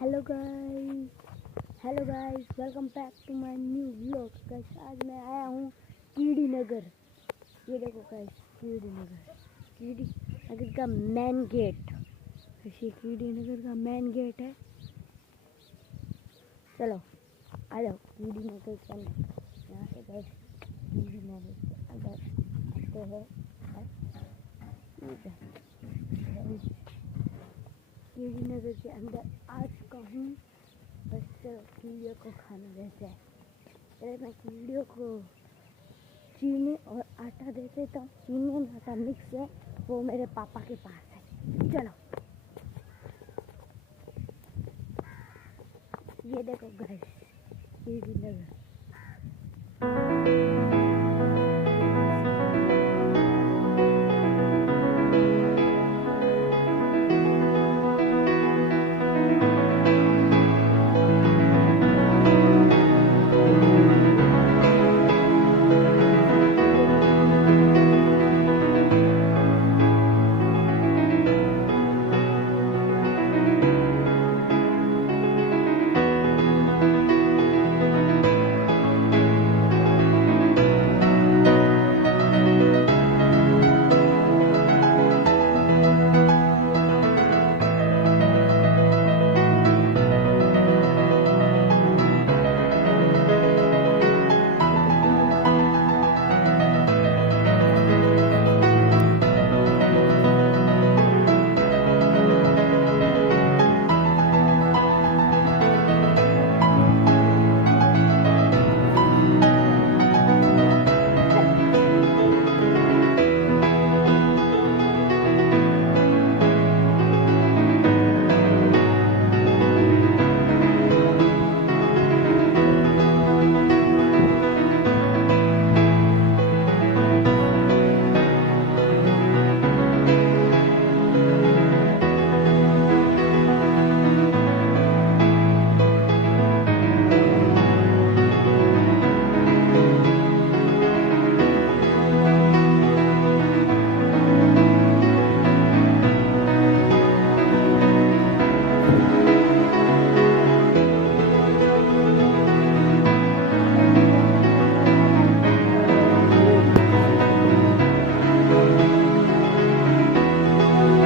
Hello guys, welcome back to my new vlog. Guys आज मैं आया हूँ कीड़ी नगर। ये देखो गाइस, कीड़ी नगर का मेन गेट। ये कीड़ी नगर का मेन गेट है। चलो आ जाओ कीड़ी नगर के अंदर। यहाँ से गाइस कीड़ी नगर के अंदर आते हैं। कीड़ी नगर के अंदर आ चुका हूँ। बस चलो कीड़ियों को खाना रहता है। पहले मैं कीड़ियों को चीनी और आटा दे देता हूँ। चीनी और आटा मिक्स है, वो मेरे पापा के पास है। चलो ये देखो गाइस, कीड़ी नगर।